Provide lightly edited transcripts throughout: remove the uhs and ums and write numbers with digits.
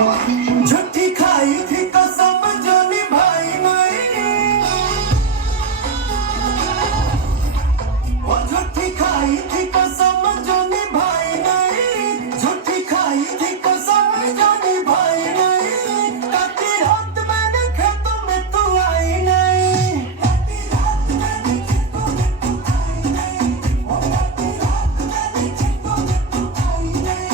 झूठी खाई थी कसम जो निभाई नहीं, वो झूठी खाई थी कसम जो निभाई नहीं, झूठी खाई थी कसम जो निभाई नहीं। काटी रात मैंने खेतों में तू आई नहीं, काटी रात मैंने खेतों में तू आई नहीं, वो काटी रात मैंने खेतों में तू आई नहीं।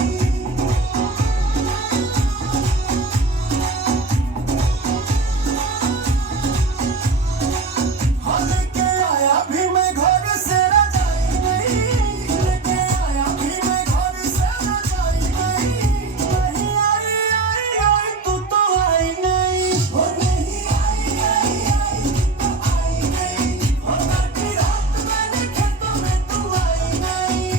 लेके आया भी मैं घर से रजाई नहीं, लेके आया भी मैं घर से रजाई नहीं। नहीं आई आई आई तू तो आई नहीं, वो नहीं आई आई आई तू तो आई नहीं, वो काटी रात मैंने खेतों में तू आई नहीं।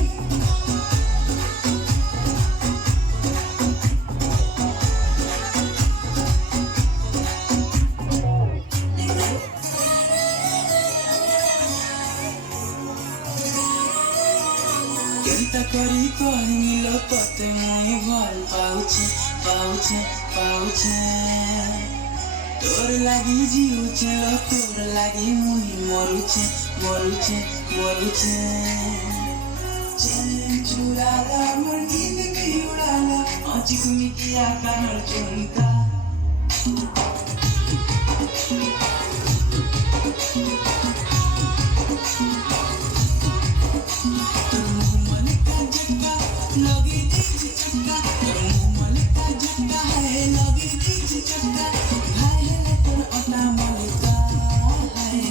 କେନ୍ତା କରି କହିଲ ତତେ ମୁଇଁ ଭଲ ପାଉଛେ ପାଉଛେ ପାଉଛେ, ତୋର ଲାଗି ଜିଉଛେ ଲୋ, ତୋର ଲାଗି ମୁଇଁ ମରୁଛେ ମରୁଛେ ମରୁଛେ। ଚେନ୍ ଚୁରାଲା ମୋर नींद भी उड़ाला, आँची घुमी किया कानर झुमका। लगी दीजिए चक्का, मलिका झटका है, लगी दीजिए चक्का। भाई हेले तोर अटा मलिका है,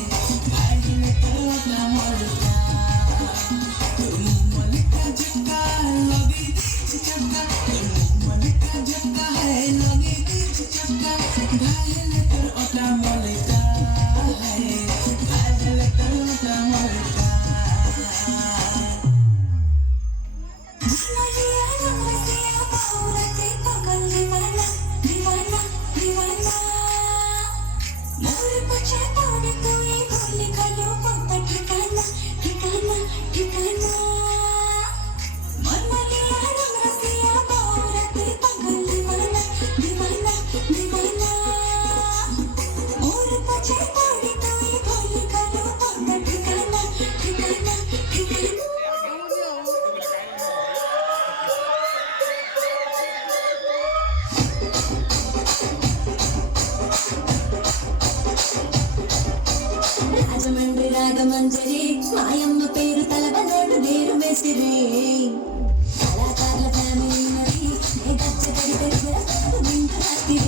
भाई हेले तोर अटा मलिका। मलिका झटका लगी दीजिए चक्का, मलिका झटका है, लगी दीजिए चक्का। भाई हेले तोर अटा मलिका है, भाई हेले तोर अटा मलिका। రాజమండ్రి రాగమంజరి మాయమ్మ పేరు తలవనోడు నేరు మెసిరి, కళాకారుల ఫ్యామిలీ మరి నే గచ్చగడి దగ్గర నిండు రాత్రి।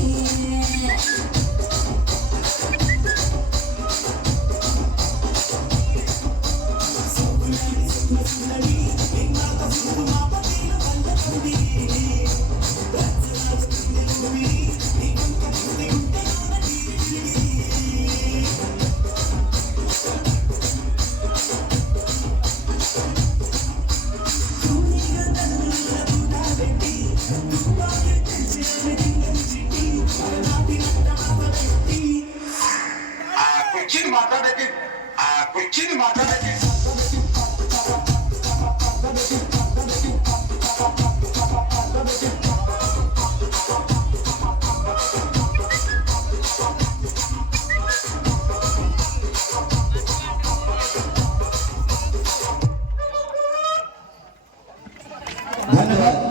Kuchini matata ki